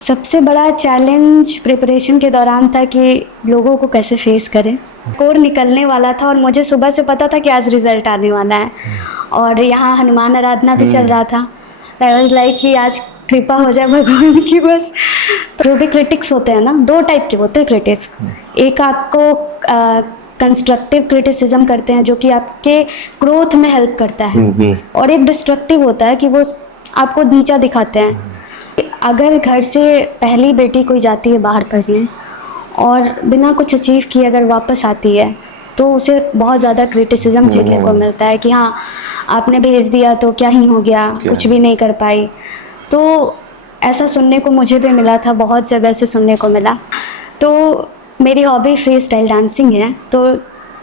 सबसे बड़ा challenge preparation के दौरान था कि लोगों को कैसे फेस करें। कोर निकलने वाला था और मुझे सुबह से पता था कि आज रिजल्ट आने वाला है और यहाँ हनुमान आराधना भी चल रहा था। आई वाज लाइक कि आज कृपा हो जाए भगवान की बस। जो भी क्रिटिक्स होते हैं ना, दो टाइप के होते हैं क्रिटिक्स। एक आपको कंस्ट्रक्टिव क्रिटिसिज्म करते हैं जो कि आपके ग्रोथ में हेल्प करता है, और एक डिस्ट्रक्टिव होता है कि वो आपको नीचा दिखाते हैं। अगर घर से पहली बेटी कोई जाती है बाहर पढ़ने और बिना कुछ अचीव किए अगर वापस आती है तो उसे बहुत ज़्यादा क्रिटिसिज्म झेलने को मिलता है कि हाँ आपने भेज दिया तो क्या ही हो गया, कुछ भी नहीं कर पाई। तो ऐसा सुनने को मुझे भी मिला था, बहुत जगह से सुनने को मिला। तो मेरी हॉबी फ्री स्टाइल डांसिंग है, तो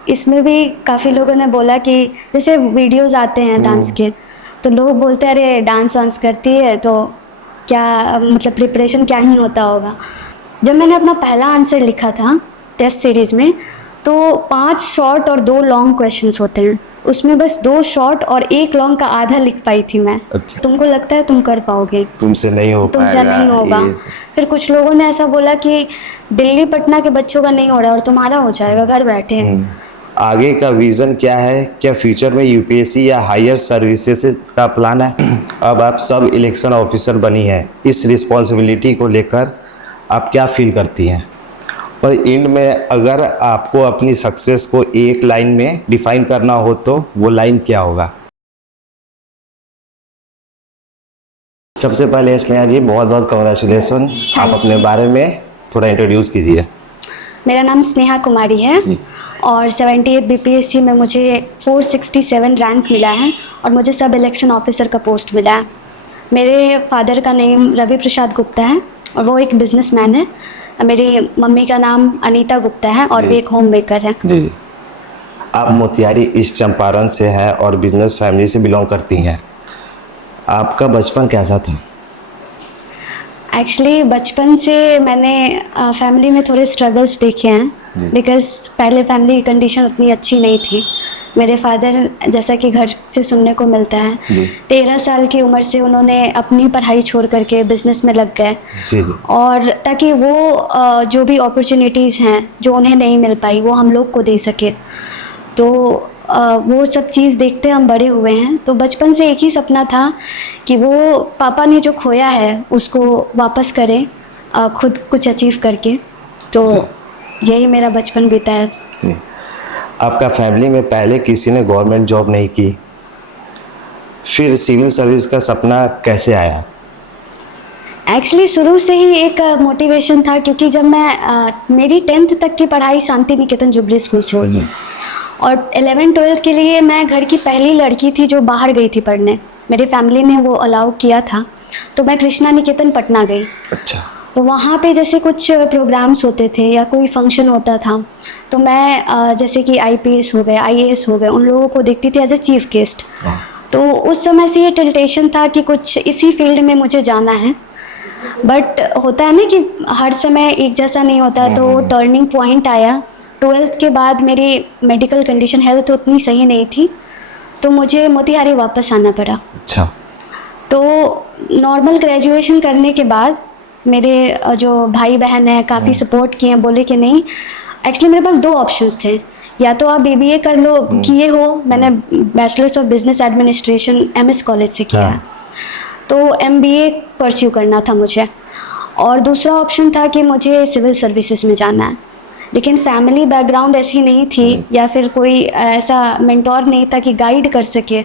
इसमें भी काफ़ी लोगों ने बोला कि जैसे वीडियोज़ आते हैं डांस के, तो लोग बोलते हैं अरे डांस वांस करती है तो क्या मतलब प्रिपरेशन क्या ही होता होगा। जब मैंने अपना पहला आंसर लिखा था टेस्ट सीरीज़ में, तो 5 शॉर्ट और 2 लॉन्ग क्वेश्चंस होते हैं, उसमें बस 2 शॉर्ट और 1 लॉन्ग का आधा लिख पाई थी मैं। अच्छा। तुमको लगता है तुम कर पाओगे? तुमसे नहीं होगा। फिर कुछ लोगों ने ऐसा बोला कि दिल्ली पटना के बच्चों का नहीं हो रहा और तुम्हारा हो जाएगा, घर बैठे। आगे का विज़न क्या है? क्या फ्यूचर में यूपीएससी या हायर सर्विसेज का प्लान है? अब आप सब इलेक्शन ऑफिसर बनी हैं, इस रिस्पॉन्सिबिलिटी को लेकर आप क्या फील करती हैं? और एंड में अगर आपको अपनी सक्सेस को एक लाइन में डिफाइन करना हो तो वो लाइन क्या होगा? सबसे पहले स्नेहा जी बहुत बहुत कांग्रेचुलेसन। आप अपने बारे में थोड़ा इंट्रोड्यूस कीजिए। मेरा नाम स्नेहा कुमारी है और 78 बीपीएससी में मुझे 467 रैंक मिला है और मुझे सब इलेक्शन ऑफिसर का पोस्ट मिला है। मेरे फादर का नेम रवि प्रसाद गुप्ता है और वो एक बिजनेसमैन है। मेरी मम्मी का नाम अनीता गुप्ता है और वे एक होम मेकर है। जी। आप मोतिहारी ईस्ट चंपारण से हैं और बिजनेस फैमिली से बिलोंग करती हैं। आपका बचपन कैसा था? एक्चुअली बचपन से मैंने फैमिली में थोड़े स्ट्रगल्स देखे हैं, बिकॉज पहले फैमिली की कंडीशन उतनी अच्छी नहीं थी। मेरे फादर, जैसा कि घर से सुनने को मिलता है, 13 साल की उम्र से उन्होंने अपनी पढ़ाई छोड़ करके बिजनेस में लग गए, और ताकि वो जो भी अपॉर्चुनिटीज़ हैं जो उन्हें नहीं मिल पाई वो हम लोग को दे सके। तो वो सब चीज़ देखते हम बड़े हुए हैं। तो बचपन से एक ही सपना था कि वो पापा ने जो खोया है उसको वापस करें, खुद कुछ अचीव करके। तो यही मेरा बचपन बीता है। आपका फैमिली में पहले किसी ने गवर्नमेंट जॉब नहीं की, फिर सिविल सर्विस का सपना कैसे आया? एक्चुअली शुरू से ही एक मोटिवेशन था, क्योंकि जब मैं मेरी 10th तक की पढ़ाई शांति निकेतन जुबली स्कूल से हुई और 11-12 के लिए मैं घर की पहली लड़की थी जो बाहर गई थी पढ़ने। मेरी फैमिली ने वो अलाउ किया था, तो मैं कृष्णा निकेतन पटना गई। अच्छा। तो वहाँ पे जैसे कुछ प्रोग्राम्स होते थे या कोई फंक्शन होता था, तो मैं जैसे कि आईपीएस हो गए, आईएएस हो गए, उन लोगों को देखती थी एज ए चीफ गेस्ट। तो उस समय से ये टिल्टेशन था कि कुछ इसी फील्ड में मुझे जाना है। बट होता है ना कि हर समय एक जैसा नहीं होता। तो टर्निंग पॉइंट आया 12th के बाद। मेरी मेडिकल कंडीशन, हेल्थ उतनी सही नहीं थी, तो मुझे मोतिहारी वापस आना पड़ा। अच्छा। तो नॉर्मल ग्रेजुएशन करने के बाद मेरे जो भाई बहन हैं काफ़ी सपोर्ट किए, बोले कि नहीं, एक्चुअली मेरे पास 2 ऑप्शंस थे, या तो आप बीबीए कर लो, किए हो, मैंने bachelors of business administration MS college से किया है, तो एमबीए परस्यू करना था मुझे, और दूसरा ऑप्शन था कि मुझे सिविल सर्विसेज में जाना है। लेकिन फैमिली बैकग्राउंड ऐसी नहीं थी या फिर कोई ऐसा मेंटोर नहीं था कि गाइड कर सके,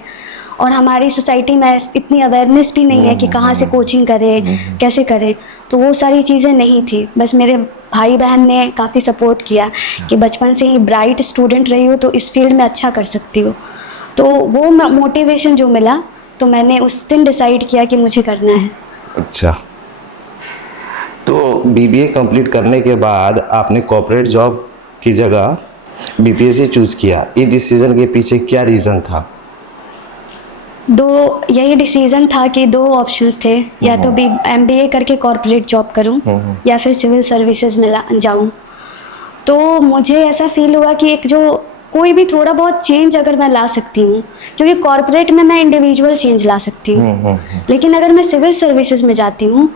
और हमारी सोसाइटी में इतनी अवेयरनेस भी नहीं है कि कहाँ से कोचिंग करें, कैसे करें। तो वो सारी चीज़ें नहीं थी। बस मेरे भाई बहन ने काफ़ी सपोर्ट किया कि बचपन से ही ब्राइट स्टूडेंट रही हो तो इस फील्ड में अच्छा कर सकती हो। तो वो मोटिवेशन जो मिला, तो मैंने उस दिन डिसाइड किया कि मुझे करना है। अच्छा। तो बीबीए कंप्लीट करने के बाद आपने कॉर्पोरेट जॉब की जगह बीपीएससी चूज़ किया। इस डिसीजन के पीछे क्या रीज़न था? यही डिसीज़न था कि 2 ऑप्शंस थे, या तो एमबीए करके कॉर्पोरेट जॉब करूं या फिर सिविल सर्विसेज में जाऊं। तो मुझे ऐसा फील हुआ कि एक जो कोई भी थोड़ा बहुत चेंज अगर मैं ला सकती हूँ, क्योंकि कॉर्पोरेट में मैं इंडिविजुअल चेंज ला सकती हूँ, लेकिन अगर मैं सिविल सर्विसेज में जाती हूँ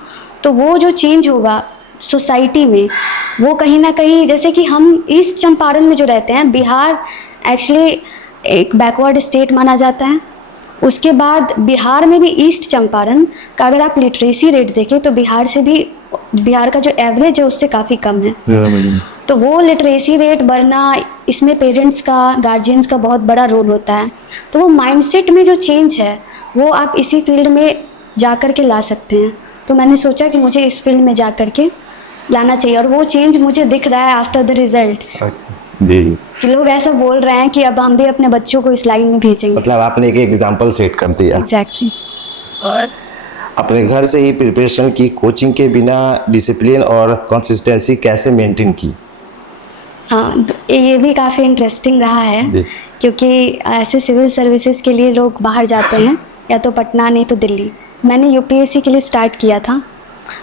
तो वो जो चेंज होगा सोसाइटी में, वो कहीं ना कहीं, जैसे कि हम ईस्ट चंपारण में जो रहते हैं, बिहार एक्चुअली एक बैकवर्ड स्टेट माना जाता है। उसके बाद बिहार में भी ईस्ट चंपारण का अगर आप लिटरेसी रेट देखें तो बिहार से भी, बिहार का जो एवरेज है उससे काफ़ी कम है। तो वो लिटरेसी रेट बढ़ना, इसमें पेरेंट्स का, गार्जियंस का बहुत बड़ा रोल होता है। तो वो माइंडसेट में जो चेंज है वो आप इसी फील्ड में जा कर के ला सकते हैं। तो मैंने सोचा कि मुझे इस फील्ड में जा कर के लाना चाहिए, और वो चेंज मुझे दिख रहा है आफ्टर द रिजल्ट। जी, कि लोग ऐसा बोल रहे हैं कि अब हम भी अपने बच्चों को इस लाइन में भेजेंगे। मतलब आपने एक एग्जाम्पल सेट कर दिया। एग्जैक्टली। अपने घर से ही प्रिपरेशन की, कोचिंग के बिना डिसिप्लिन और कंसिस्टेंसी कैसे मेंटेन की? हाँ, तो ये भी काफ़ी इंटरेस्टिंग रहा है, जी। क्योंकि ऐसे सिविल सर्विसेज के लिए लोग बाहर जाते हैं, या तो पटना नहीं तो दिल्ली। मैंने यूपीएससी के लिए स्टार्ट किया था।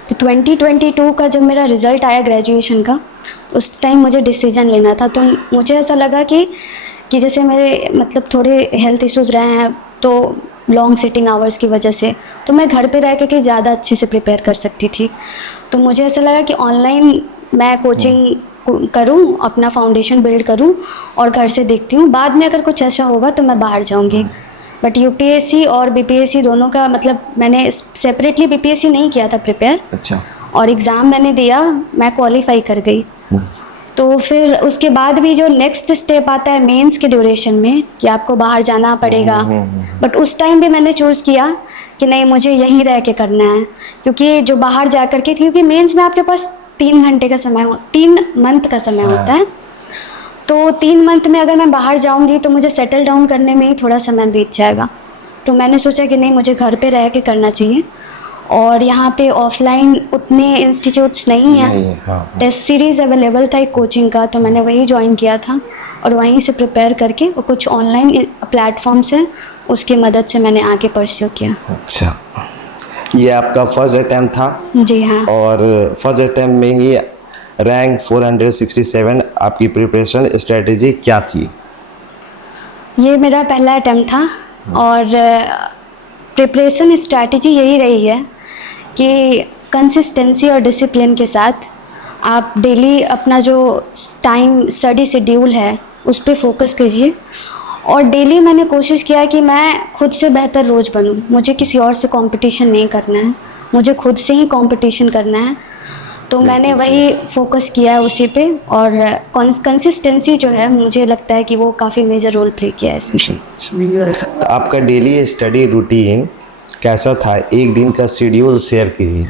तो 2022 का जब मेरा रिज़ल्ट आया ग्रेजुएशन का, उस टाइम मुझे डिसीजन लेना था। तो मुझे ऐसा लगा कि जैसे मेरे मतलब थोड़े हेल्थ इश्यूज़ रहे हैं, तो लॉन्ग सिटिंग आवर्स की वजह से, तो मैं घर पे रह के ज़्यादा अच्छे से प्रिपेयर कर सकती थी। तो मुझे ऐसा लगा कि ऑनलाइन मैं कोचिंग करूं, अपना फाउंडेशन बिल्ड करूं, और घर से देखती हूँ, बाद में अगर कुछ ऐसा होगा तो मैं बाहर जाऊंगी। बट यूपीएससी और बीपीएससी दोनों का मतलब, मैंने सेपरेटली बीपीएससी नहीं किया था प्रिपेयर। अच्छा। और एग्ज़ाम मैंने दिया, मैं क्वालिफाई कर गई। तो फिर उसके बाद भी जो नेक्स्ट स्टेप आता है मेंस के ड्यूरेशन में, कि आपको बाहर जाना पड़ेगा। बट उस टाइम भी मैंने चूज़ किया कि नहीं, मुझे यहीं रह के करना है, क्योंकि जो बाहर जा कर के, क्योंकि मेंस में आपके पास 3 घंटे का समय 3 मंथ का समय होता है। तो 3 मंथ में अगर मैं बाहर जाऊंगी तो मुझे सेटल डाउन करने में ही थोड़ा समय बीत जाएगा। तो मैंने सोचा कि नहीं, मुझे घर पे रह के करना चाहिए। और यहाँ पे ऑफलाइन उतने इंस्टीट्यूट्स नहीं हैं। टेस्ट सीरीज़ अवेलेबल था एक कोचिंग का, तो मैंने वही ज्वाइन किया था, और वहीं से प्रिपेयर करके, और कुछ ऑनलाइन प्लेटफॉर्म्स हैं उसकी मदद से मैंने आगे परस्यू किया। अच्छा, ये आपका फर्स्ट अटैम्प्ट था? जी हाँ। और फर्स्ट अटैम्प्ट में ही रैंक 467। आपकी प्रिपरेशन स्ट्रेटेजी क्या थी? ये मेरा पहला अटैम्प्ट था, और प्रिपरेशन स्ट्रैटेजी यही रही है कि कंसिस्टेंसी और डिसिप्लिन के साथ आप डेली अपना जो टाइम स्टडी शेड्यूल है उस पर फोकस कीजिए। और डेली मैंने कोशिश किया कि मैं खुद से बेहतर रोज़ बनूं। मुझे किसी और से कंपटीशन नहीं करना है, मुझे खुद से ही कंपटीशन करना है। तो मैंने वही फोकस किया है उसी पे, और कंसिस्टेंसी जो है, मुझे लगता है कि वो काफ़ी मेजर रोल प्ले किया है इसमें। तो आपका डेली स्टडी रूटीन कैसा था? एक दिन का शेड्यूल शेयर कीजिए।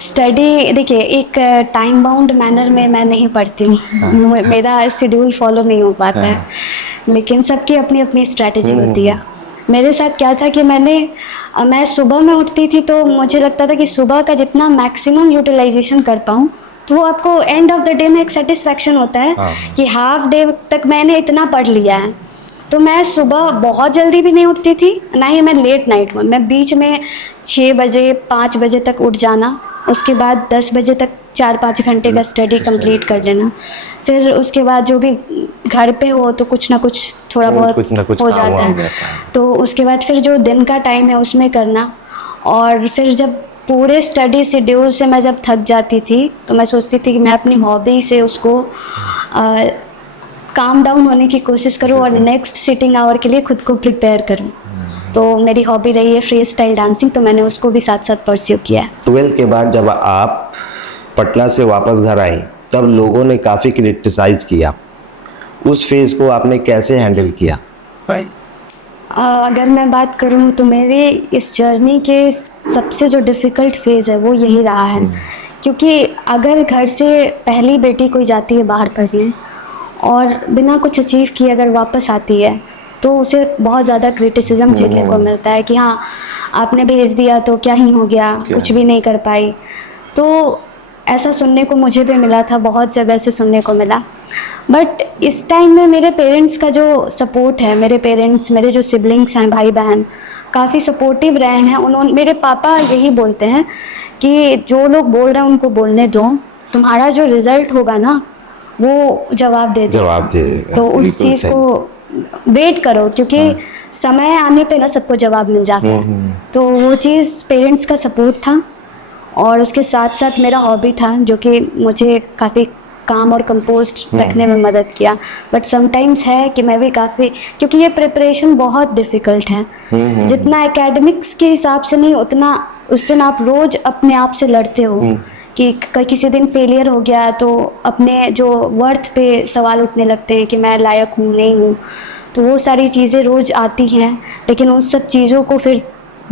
स्टडी देखिए, एक टाइम बाउंड मैनर में मैं नहीं पढ़ती हूँ। मेरा शेड्यूल फॉलो नहीं हो पाता है, लेकिन सबकी अपनी अपनी स्ट्रैटेजी होती है। मेरे साथ क्या था कि मैं सुबह में उठती थी, तो मुझे लगता था कि सुबह का जितना मैक्सिमम यूटिलाइजेशन कर पाऊँ, तो वो आपको एंड ऑफ द डे में एक सेटिस्फैक्शन होता है कि हाफ डे तक मैंने इतना पढ़ लिया है। तो मैं सुबह बहुत जल्दी भी नहीं उठती थी, ना ही मैं लेट नाइट में। मैं बीच में 6 बजे 5 बजे तक उठ जाना, उसके बाद 10 बजे तक 4-5 घंटे का स्टडी कंप्लीट कर लेना। फिर उसके बाद जो भी घर पे हो तो कुछ ना कुछ थोड़ा बहुत कुछ हो जाता है। तो उसके बाद फिर जो दिन का टाइम है उसमें करना। और फिर जब पूरे स्टडी शेड्यूल से मैं जब थक जाती थी, तो मैं सोचती थी कि मैं अपनी हॉबी से उसको काम डाउन होने की कोशिश करूँ और नेक्स्ट सिटिंग आवर के लिए खुद को प्रिपेयर करूँ। तो मेरी हॉबी रही है फ्री स्टाइल डांसिंग, तो मैंने उसको भी साथ साथ परस्यू किया है। 12th के बाद जब आप पटना से वापस घर आई, तब लोगों ने काफ़ी क्रिटिसाइज किया। उस फेज़ को आपने कैसे हैंडल किया? अगर मैं बात करूँ तो मेरे इस जर्नी के सबसे जो डिफ़िकल्ट फेज़ है वो यही रहा है, क्योंकि अगर घर से पहली बेटी कोई जाती है बाहर पढ़ने और बिना कुछ अचीव किए अगर वापस आती है, तो उसे बहुत ज़्यादा क्रिटिसिज्म झेलने को मिलता है कि हाँ, आपने भेज दिया तो क्या ही हो गया, कुछ भी नहीं कर पाई। तो ऐसा सुनने को मुझे भी मिला था, बहुत जगह से सुनने को मिला। बट इस टाइम में मेरे पेरेंट्स का जो सपोर्ट है, मेरे जो सिबलिंग्स हैं, भाई बहन, काफ़ी सपोर्टिव रहे हैं। मेरे पापा यही बोलते हैं कि जो लोग बोल रहे हैं उनको बोलने दो, तुम्हारा जो रिज़ल्ट होगा ना वो जवाब दे देगा। तो उस चीज़ को वेट करो, क्योंकि समय आने पे ना सबको जवाब मिल जाता है। तो वो चीज़ पेरेंट्स का सपोर्ट था। और उसके साथ साथ मेरा हॉबी था जो कि मुझे काफ़ी काम और कंपोस्ट रखने में मदद किया। बट समटाइम्स है कि मैं भी काफ़ी, क्योंकि ये प्रिपरेशन बहुत डिफ़िकल्ट है, जितना एकेडमिक्स के हिसाब से नहीं उतना उस दिन आप रोज़ अपने आप से लड़ते हो कि किसी दिन फेलियर हो गया तो अपने जो वर्थ पे सवाल उठने लगते हैं कि मैं लायक हूँ नहीं हूँ। तो वो सारी चीज़ें रोज़ आती हैं, लेकिन उन सब चीज़ों को फिर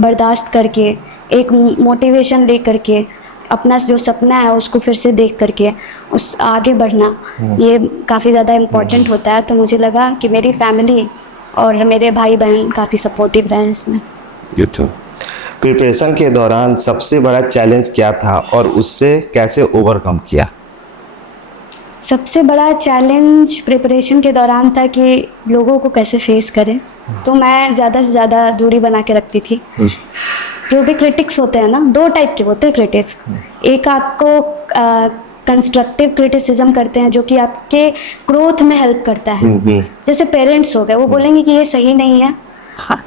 बर्दाश्त करके एक मोटिवेशन ले करके अपना जो सपना है उसको फिर से देख करके उस आगे बढ़ना, ये काफ़ी ज़्यादा इम्पोर्टेंट होता है। तो मुझे लगा कि मेरी फैमिली और मेरे भाई बहन काफ़ी सपोर्टिव रहे इसमें। प्रिपरेशन के दौरान सबसे बड़ा चैलेंज क्या था और उससे कैसे ओवरकम किया? सबसे बड़ा चैलेंज प्रिपरेशन के दौरान था कि लोगों को कैसे फेस करें। तो मैं ज़्यादा से ज़्यादा दूरी बना के रखती थी। जो भी क्रिटिक्स होते हैं ना, दो टाइप के होते हैं क्रिटिक्स। एक आपको कंस्ट्रक्टिव क्रिटिसिज्म करते हैं जो कि आपके ग्रोथ में हेल्प करता है, जैसे पेरेंट्स हो गए, वो बोलेंगे कि ये सही नहीं है, हाँ,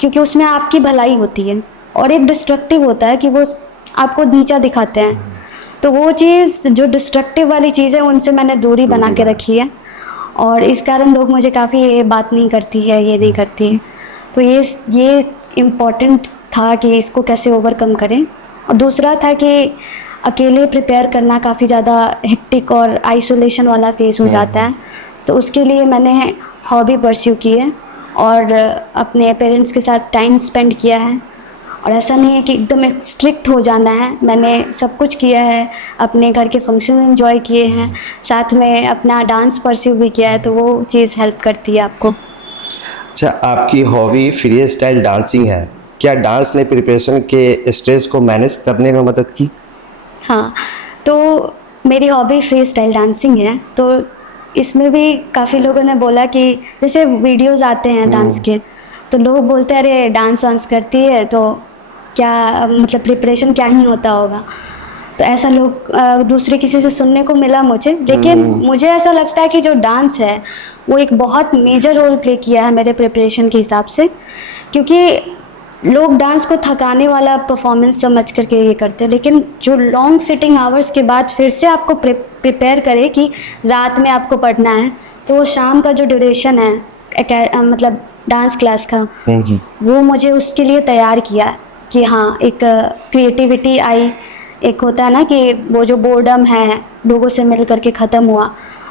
क्योंकि उसमें आपकी भलाई होती है। और एक डिस्ट्रक्टिव होता है कि वो आपको नीचा दिखाते हैं। तो वो चीज़ जो डिस्ट्रक्टिव वाली चीज़ है उनसे मैंने दूरी बना के रखी है, और इस कारण लोग मुझे काफ़ी ये बात नहीं करती है, ये नहीं करती है। तो ये इम्पॉर्टेंट था कि इसको कैसे ओवरकम करें। और दूसरा था कि अकेले प्रिपेयर करना काफ़ी ज़्यादा हेक्टिक और आइसोलेशन वाला फेस हो जाता है। तो उसके लिए मैंने हॉबी परस्यू की है और अपने पेरेंट्स के साथ टाइम स्पेंड किया है। और ऐसा नहीं है कि एकदम स्ट्रिक्ट हो जाना है, मैंने सब कुछ किया है, अपने घर के फंक्शन एंजॉय किए हैं, साथ में अपना डांस परस्यू भी किया है। तो वो चीज़ हेल्प करती है आपको। अच्छा, आपकी हॉबी फ्री स्टाइल डांसिंग है, क्या डांस ने प्रिपरेशन के स्ट्रेस को मैनेज करने में मदद की? हाँ, तो मेरी हॉबी फ्री स्टाइल डांसिंग है। तो इसमें भी काफ़ी लोगों ने बोला कि जैसे वीडियोज़ आते हैं डांस के, तो लोग बोलते हैं अरे डांस वांस करती है तो क्या मतलब प्रिपरेशन क्या ही होता होगा। तो ऐसा लोग दूसरे किसी से सुनने को मिला मुझे। लेकिन मुझे ऐसा लगता है कि जो डांस है वो एक बहुत मेजर रोल प्ले किया है मेरे प्रिपरेशन के हिसाब से, क्योंकि लोग डांस को थकाने वाला परफॉर्मेंस समझ करके ये करते हैं, लेकिन जो लॉन्ग सिटिंग आवर्स के बाद फिर से आपको प्रिपेयर करे कि रात में आपको पढ़ना है, तो वो शाम का जो ड्यूरेशन है मतलब डांस क्लास का, वो मुझे उसके लिए तैयार किया कि हाँ एक क्रिएटिविटी आई। एक होता है ना कि वो जो बोर्डम है लोगों से मिल करके ख़त्म हुआ,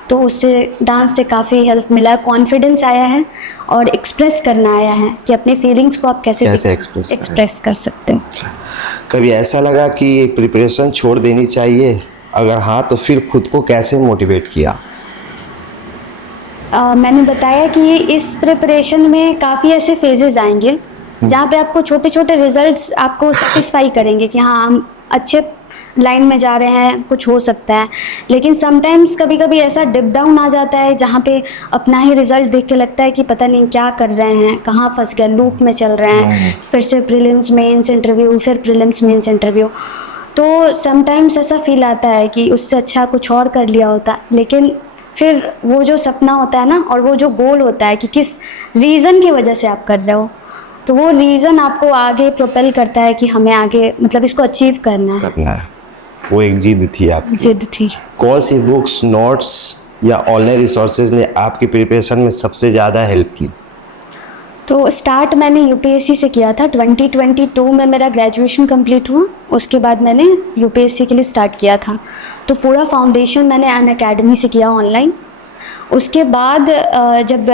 तो उससे डांस से काफ़ी हेल्प मिला, कॉन्फिडेंस आया है और एक्सप्रेस करना आया है कि अपने फीलिंग्स को आप कैसे एक्सप्रेस कर सकते हो। कभी ऐसा लगा कि प्रिपरेशन छोड़ देनी चाहिए? अगर हाँ तो फिर खुद को कैसे मोटिवेट किया? मैंने बताया कि इस प्रिपरेशन में काफ़ी ऐसे फेजेस आएंगे जहाँ पे आपको छोटे छोटे रिजल्ट्स आपको सेटिस्फाई करेंगे कि हाँ हम अच्छे लाइन में जा रहे हैं, कुछ हो सकता है। लेकिन समटाइम्स कभी कभी ऐसा डिप डाउन आ जाता है जहाँ पे अपना ही रिजल्ट देख के लगता है कि पता नहीं क्या कर रहे हैं, कहाँ फंस गए, लूप में चल रहे हैं, फिर से प्रीलिम्स मेंस इंटरव्यू, फिर प्रीलिम्स मेंस इंटरव्यू। तो समटाइम्स ऐसा फील आता है कि उससे अच्छा कुछ और कर लिया होता। लेकिन फिर वो जो सपना होता है ना और वो जो गोल होता है कि किस रीज़न की वजह से आप कर रहे हो, तो वो रीज़न आपको आगे प्रोपेल करता है कि हमें आगे मतलब इसको अचीव करना है। वो एक जिद थी आपकी। जिद थी। कौन सी बुक्स, नोट्स या ऑनलाइन रिसोर्सेज ने आपकी प्रिपरेशन में सबसे ज़्यादा हेल्प की? तो स्टार्ट मैंने यूपीएससी से किया था। 2022 में मेरा ग्रेजुएशन कंप्लीट हुआ, उसके बाद मैंने यूपीएससी के लिए स्टार्ट किया था। तो पूरा फाउंडेशन मैंने अनअकैडमी से किया ऑनलाइन। उसके बाद जब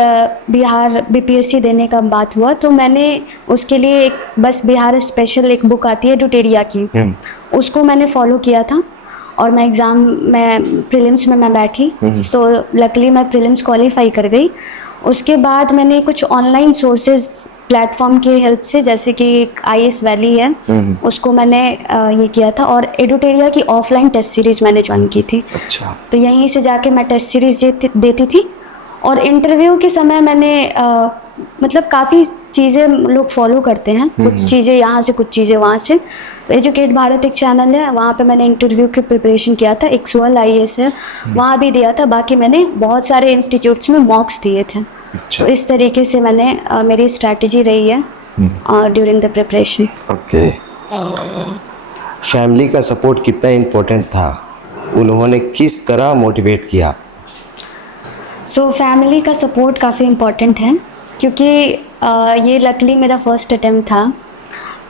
बिहार बीपीएससी देने का बात हुआ तो मैंने उसके लिए एक बस बिहार स्पेशल एक बुक आती है डुटेरिया की, उसको मैंने फॉलो किया था। और मैं एग्ज़ाम में प्रीलिम्स में मैं बैठी, तो लकीली मैं प्रीलिम्स क्वालिफाई कर गई। उसके बाद मैंने कुछ ऑनलाइन सोर्सेज प्लेटफॉर्म के हेल्प से, जैसे कि एक IAS वैली है, उसको मैंने ये किया था। और एडुटेरिया की ऑफलाइन टेस्ट सीरीज़ मैंने ज्वाइन की थी। अच्छा। तो यहीं से जाके मैं टेस्ट सीरीज़ देती थी। और इंटरव्यू के समय मैंने मतलब काफ़ी चीज़ें लोग फॉलो करते हैं, कुछ चीज़ें यहाँ से कुछ चीज़ें वहाँ से। तो एजुकेट भारत एक चैनल है, वहाँ पे मैंने इंटरव्यू की प्रिपरेशन किया था। एक सुअल IAS है, वहाँ भी दिया था। बाकी मैंने बहुत सारे इंस्टीट्यूट्स में मॉक्स दिए थे। तो इस तरीके से मैंने मेरी स्ट्रैटेजी रही है during the preparation. Okay. Family का सपोर्ट कितना इम्पोर्टेंट था, उन्होंने किस तरह मोटिवेट किया? सो फैमिली का सपोर्ट काफ़ी इम्पोर्टेंट है, क्योंकि ये लकली मेरा फर्स्ट अटेम्प्ट था,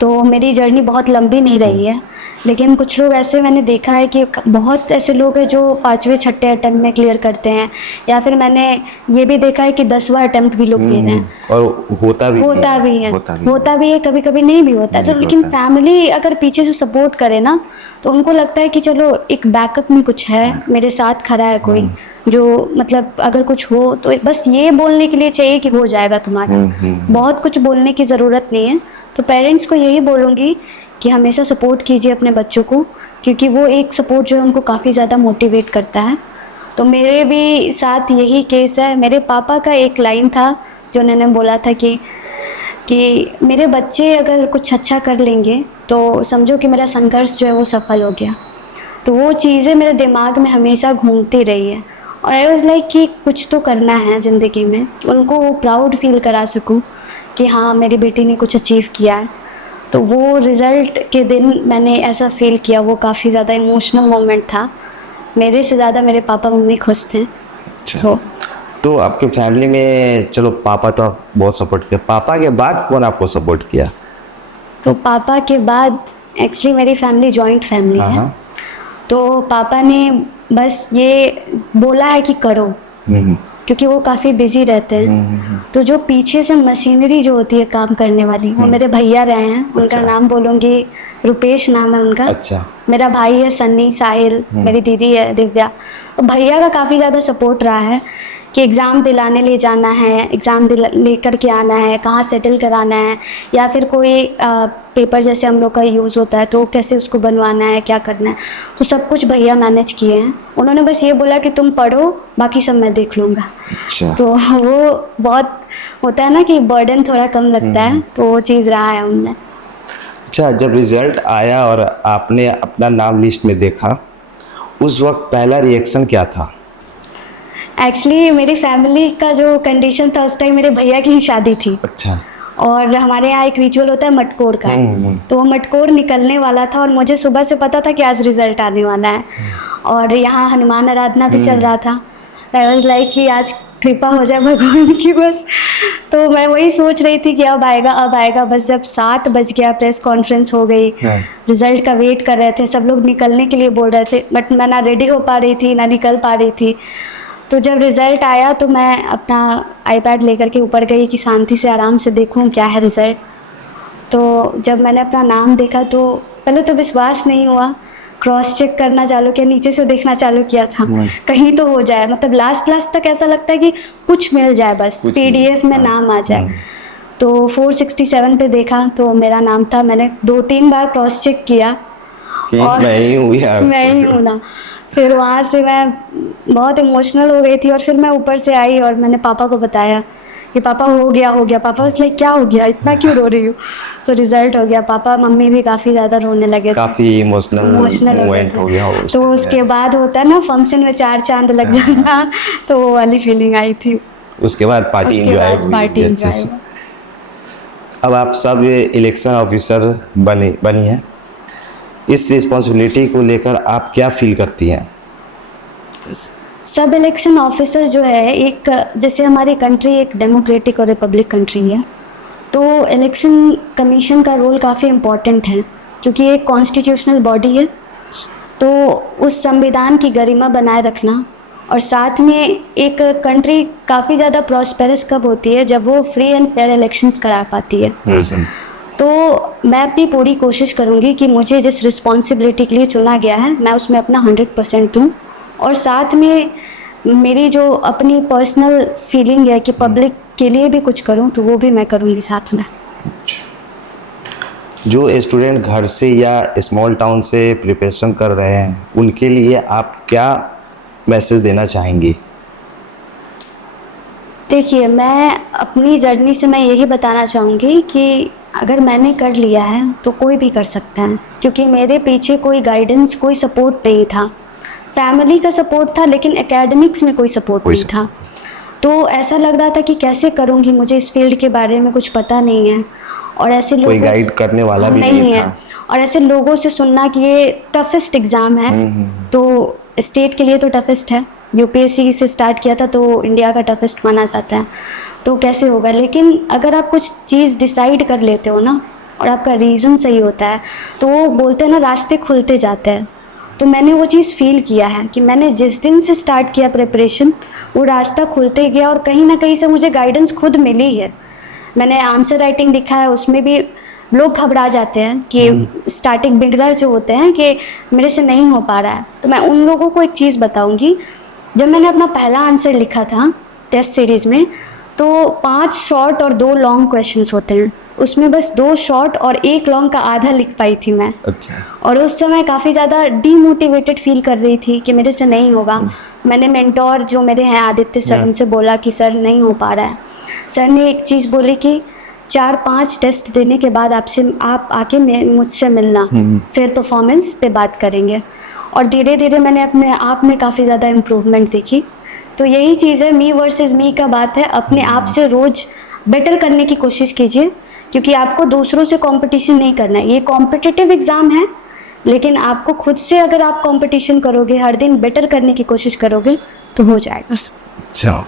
तो मेरी जर्नी बहुत लंबी नहीं रही है। लेकिन कुछ लोग ऐसे मैंने देखा है कि बहुत ऐसे लोग हैं जो 5वें 6ठे अटेम्प्ट में क्लियर करते हैं, या फिर मैंने ये भी देखा है कि 10वां अटेम्प्ट भी लोग दे रहे हैं। और होता भी है, कभी कभी नहीं भी होता है। तो लेकिन फैमिली अगर पीछे से सपोर्ट करे ना, तो उनको लगता है कि चलो एक बैकअप में कुछ है, मेरे साथ खड़ा है कोई, जो मतलब अगर कुछ हो तो बस ये बोलने के लिए चाहिए कि हो जाएगा तुम्हारा। बहुत कुछ बोलने की ज़रूरत नहीं है। तो पेरेंट्स को यही बोलूँगी कि हमेशा सपोर्ट कीजिए अपने बच्चों को, क्योंकि वो एक सपोर्ट जो है उनको काफ़ी ज़्यादा मोटिवेट करता है। तो मेरे भी साथ यही केस है। मेरे पापा का एक लाइन था जो उन्होंने बोला था कि मेरे बच्चे अगर कुछ अच्छा कर लेंगे तो समझो कि मेरा संघर्ष जो है वो सफल हो गया। तो वो चीज़ें मेरे दिमाग में हमेशा घूमती रही है, और आई वाज लाइक कि कुछ तो करना है ज़िंदगी में, उनको वो प्राउड फील करा सकूं कि हाँ मेरी बेटी ने कुछ अचीव किया है। तो वो रिज़ल्ट के दिन मैंने ऐसा फील किया, वो काफ़ी ज़्यादा इमोशनल मोमेंट था। मेरे से ज़्यादा मेरे पापा मम्मी खुश थे। तो आपके फैमिली में, चलो पापा तो बहुत सपोर्ट किया, पापा के बाद कौन आपको सपोर्ट किया? तो पापा के बाद एक्चुअली मेरी फैमिली जॉइंट फैमिली है। तो पापा ने बस ये बोला है कि करो, क्योंकि वो काफ़ी बिजी रहते हैं। तो जो पीछे से मशीनरी जो होती है काम करने वाली, वो मेरे भैया रहे हैं। उनका नाम बोलूँगी, रुपेश नाम है उनका। अच्छा। मेरा भाई है सन्नी, साहिल, मेरी दीदी है दिव्या। तो भैया का काफ़ी ज़्यादा सपोर्ट रहा है कि एग्ज़ाम दिलाने ले जाना है, एग्ज़ाम लेकर के आना है, कहाँ सेटल कराना है, या फिर कोई पेपर जैसे हम लोग का यूज़ होता है तो कैसे उसको बनवाना है, क्या करना है, तो सब कुछ भैया मैनेज किए हैं। उन्होंने बस ये बोला कि तुम पढ़ो, बाकी सब मैं देख लूँगा। अच्छा। तो वो बहुत होता है ना कि बर्डन थोड़ा कम लगता है, तो वो चीज़ रहा है उनमें। अच्छा, जब रिजल्ट आया और आपने अपना नाम लिस्ट में देखा, उस वक्त पहला रिएक्शन क्या था? एक्चुअली मेरी फैमिली का जो कंडीशन था उस टाइम मेरे भैया की ही शादी थी। अच्छा। और हमारे यहाँ एक रिचुअल होता है मटकोर का, तो वो मटकोर निकलने वाला था, और मुझे सुबह से पता था कि आज रिजल्ट आने वाला है। और यहाँ हनुमान आराधना भी चल रहा था। आई वाज लाइक कि आज कृपा हो जाए भगवान की बस। तो मैं वही सोच रही थी कि अब आएगा। बस जब 7 बज गया, प्रेस कॉन्फ्रेंस हो गई, रिजल्ट का वेट कर रहे थे, सब लोग निकलने के लिए बोल रहे थे, बट मैं ना रेडी हो पा रही थी ना निकल पा रही थी। तो जब रिज़ल्ट आया तो मैं अपना आईपैड लेकर के ऊपर गई कि शांति से आराम से देखूं क्या है रिज़ल्ट। तो जब मैंने अपना नाम देखा तो पहले तो विश्वास नहीं हुआ, क्रॉस चेक करना चालू किया, नीचे से देखना चालू किया था कहीं तो हो जाए, मतलब लास्ट तक ऐसा लगता है कि कुछ मिल जाए, बस PDF में नाम आ जाए। तो 467 पे देखा तो मेरा नाम था। मैंने 2-3 बार क्रॉस चेक किया और मैं ही हूँ ना। फिर वहाँ से मैं बहुत इमोशनल हो गई थी, और फिर मैं ऊपर से आई और मैंने पापा को बताया कि पापा हो गया। पापा उसने क्या हो गया, इतना क्यों रो रही हो? तो रिजल्ट हो गया। पापा मम्मी भी काफ़ी ज़्यादा रोने लगे, काफ़ी इमोशनल मोमेंट हो गया। तो उसके बाद होता है ना फंक्शन में 4 चांद लग जाना, तो वो वाली फीलिंग आई थी। उसके बाद पार्टी एंजॉय अच्छे से। अब आप सब इलेक्शन ऑफिसर बनी हैं, इस रिस्पॉन्सिबिलिटी को लेकर आप क्या फील करती हैं? सब इलेक्शन ऑफिसर जो है, एक जैसे हमारी कंट्री एक डेमोक्रेटिक और रिपब्लिक कंट्री है, तो इलेक्शन कमीशन का रोल काफ़ी इम्पॉर्टेंट है, क्योंकि एक कॉन्स्टिट्यूशनल बॉडी है। तो उस संविधान की गरिमा बनाए रखना, और साथ में एक कंट्री काफ़ी ज़्यादा प्रॉस्पेरस कब होती है, जब वो फ्री एंड फेयर इलेक्शंस करा पाती है। तो मैं अपनी पूरी कोशिश करूँगी कि मुझे जिस रिस्पॉन्सिबिलिटी के लिए चुना गया है मैं उसमें अपना 100% दूँ, और साथ में मेरी जो अपनी पर्सनल फीलिंग है कि पब्लिक के लिए भी कुछ करूँ, तो वो भी मैं करूँगी साथ में। जो स्टूडेंट घर से या स्मॉल टाउन से प्रिपरेशन कर रहे हैं, उनके लिए आप क्या मैसेज देना चाहेंगी? देखिए, मैं अपनी जर्नी से मैं यही बताना चाहूँगी कि अगर मैंने कर लिया है तो कोई भी कर सकता है, क्योंकि मेरे पीछे कोई गाइडेंस, कोई सपोर्ट नहीं था। फैमिली का सपोर्ट था, लेकिन एकेडमिक्स में कोई सपोर्ट नहीं था। तो ऐसा लग रहा था कि कैसे करूँगी, मुझे इस फील्ड के बारे में कुछ पता नहीं है, और ऐसे लोग कोई गाइड करने वाला भी नहीं है। और ऐसे लोगों से सुनना कि ये टफेस्ट एग्ज़ाम है, तो स्टेट के लिए तो टफेस्ट है, यूपीएससी से स्टार्ट किया था तो इंडिया का टफेस्ट माना जाता है, तो कैसे होगा। लेकिन अगर आप कुछ चीज़ डिसाइड कर लेते हो ना और आपका रीज़न सही होता है तो वो बोलते हैं ना, रास्ते खुलते जाते हैं। तो मैंने वो चीज़ फील किया है कि मैंने जिस दिन से स्टार्ट किया प्रिपरेशन, वो रास्ता खुलते गया और कहीं ना कहीं से मुझे गाइडेंस खुद मिली है। मैंने आंसर राइटिंग लिखा है, उसमें भी लोग घबरा जाते हैं कि स्टार्टिंग बिगनर जो होते हैं कि मेरे से नहीं हो पा रहा है, तो मैं उन लोगों को एक चीज़ बताऊंगी। जब मैंने अपना पहला आंसर लिखा था टेस्ट सीरीज़ में, तो 5 शॉर्ट और 2 लॉन्ग क्वेश्चंस होते हैं, उसमें बस 2 शॉर्ट और 1 लॉन्ग का आधा लिख पाई थी मैं। अच्छा। और उस समय काफ़ी ज़्यादा डीमोटिवेटेड फील कर रही थी कि मेरे से नहीं होगा। मैंने मेंटोर जो मेरे हैं आदित्य सर, उनसे बोला कि सर नहीं हो पा रहा है। सर ने एक चीज़ बोली कि 4-5 टेस्ट देने के बाद आप आके मुझसे मिलना, फिर परफॉर्मेंस पे बात करेंगे। और धीरे धीरे मैंने अपने आप में काफ़ी ज़्यादा इम्प्रूवमेंट देखी। तो यही चीज़ है, मी वर्सेस मी का बात है। अपने आप से रोज़ बेटर करने की कोशिश कीजिए, क्योंकि आपको दूसरों से कंपटीशन नहीं करना है। ये कॉम्पिटिटिव एग्ज़ाम है, लेकिन आपको खुद से अगर आप कंपटीशन करोगे, हर दिन बेटर करने की कोशिश करोगे, तो हो जाएगा। अच्छा,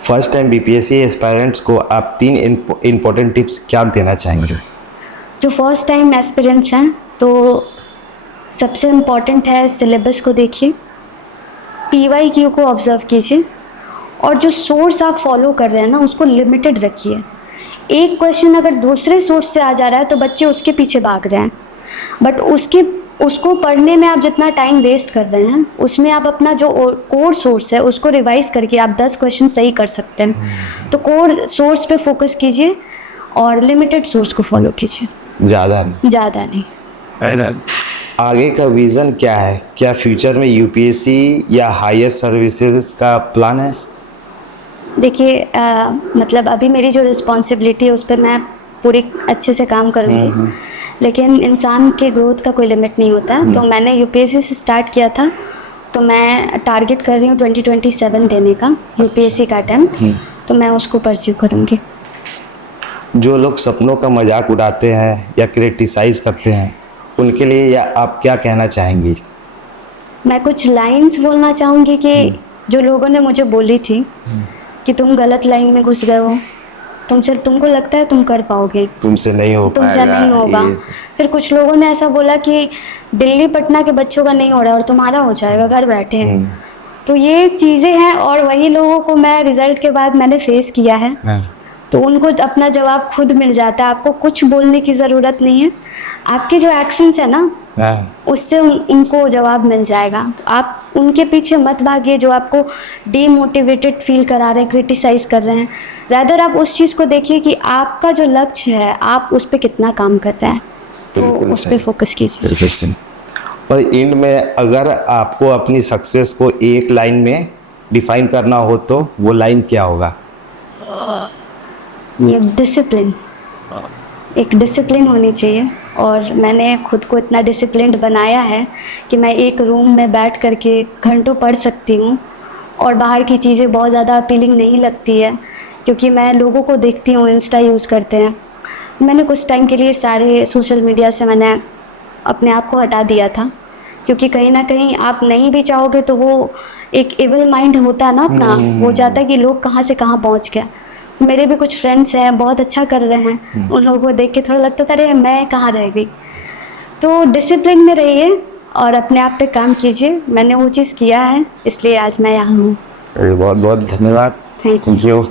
फर्स्ट टाइम बीपीएससी एस्पायरेंट्स को आप 3 इम्पोर्टेंट टिप्स क्या देना चाहेंगे? जो फर्स्ट टाइम एस्पिरेंट्स हैं, तो सबसे इम्पॉर्टेंट है सिलेबस को देखिए, PYQ को ऑब्ज़र्व कीजिए, और जो सोर्स आप फॉलो कर रहे हैं ना, उसको लिमिटेड रखिए। एक क्वेश्चन अगर दूसरे सोर्स से आ जा रहा है तो बच्चे उसके पीछे भाग रहे हैं, बट उसको पढ़ने में आप जितना टाइम वेस्ट कर रहे हैं, उसमें आप अपना जो कोर सोर्स है उसको रिवाइज करके आप 10 क्वेश्चन सही कर सकते हैं। तो कोर सोर्स पे फोकस कीजिए और लिमिटेड सोर्स को फॉलो कीजिए, ज़्यादा नहीं। आगे का विज़न क्या है? क्या फ्यूचर में यूपीएससी या हायर सर्विसेज का प्लान है? देखिए, मतलब अभी मेरी जो रिस्पॉन्सिबिलिटी है उस पर मैं पूरी अच्छे से काम करूँगी, लेकिन इंसान के ग्रोथ का कोई लिमिट नहीं होता। तो मैंने यूपीएससी से स्टार्ट किया था, तो मैं टारगेट कर रही हूँ 2027 देने का यूपीएससी का अटेम्प्ट, तो मैं उसको परस्यू करूँगी। जो लोग सपनों का मजाक उड़ाते हैं या क्रिटिसाइज करते हैं, उनके लिए या आप क्या कहना चाहेंगी? मैं कुछ लाइंस बोलना चाहूँगी कि जो लोगों ने मुझे बोली थी कि तुम गलत लाइन में घुस गए हो, तुमको लगता है तुम कर पाओगे, तुमसे नहीं होगा। फिर कुछ लोगों ने ऐसा बोला कि दिल्ली पटना के बच्चों का नहीं हो रहा और तुम्हारा हो जाएगा, घर बैठे हैं। तो ये चीज़ें हैं, और वही लोगों को मैं रिज़ल्ट के बाद मैंने फेस किया है, तो उनको अपना जवाब खुद मिल जाता है। आपको कुछ बोलने की ज़रूरत नहीं है, आपके जो एक्शंस है ना, उससे उनको जवाब मिल जाएगा। आप उनके पीछे मत भागिए जो आपको डीमोटिवेटेड फील करा रहे हैं, क्रिटिसाइज़ कर रहे हैं। रादर आप उस चीज़ को देखिए कि आपका जो लक्ष्य है, आप उस पर कितना काम कर रहे हैं, तो उस पर फोकस कीजिए। और एंड में अगर आपको अपनी सक्सेस को एक लाइन में डिफाइन करना हो तो वो लाइन क्या होगा? डिसिप्लिन। एक डिसिप्लिन होनी चाहिए, और मैंने खुद को इतना डिसिप्लिन्ड बनाया है कि मैं एक रूम में बैठ करके घंटों पढ़ सकती हूँ, और बाहर की चीज़ें बहुत ज़्यादा अपीलिंग नहीं लगती है, क्योंकि मैं लोगों को देखती हूँ इंस्टा यूज़ करते हैं। मैंने कुछ टाइम के लिए सारे सोशल मीडिया से मैंने अपने आप को हटा दिया था, क्योंकि कहीं ना कहीं आप नहीं भी चाहोगे तो वो एक एविल माइंड होता है ना अपना, वो चाहता है कि लोग कहाँ से कहाँ पहुँच गया। मेरे भी कुछ फ्रेंड्स हैं, बहुत अच्छा कर रहे हैं, उन लोगों को देख के थोड़ा लगता था अरे मैं कहाँ रह गई। तो डिसिप्लिन में रहिए और अपने आप पे काम कीजिए। मैंने वो चीज़ किया है, इसलिए आज मैं यहाँ हूँ। बहुत बहुत धन्यवाद। Thank you.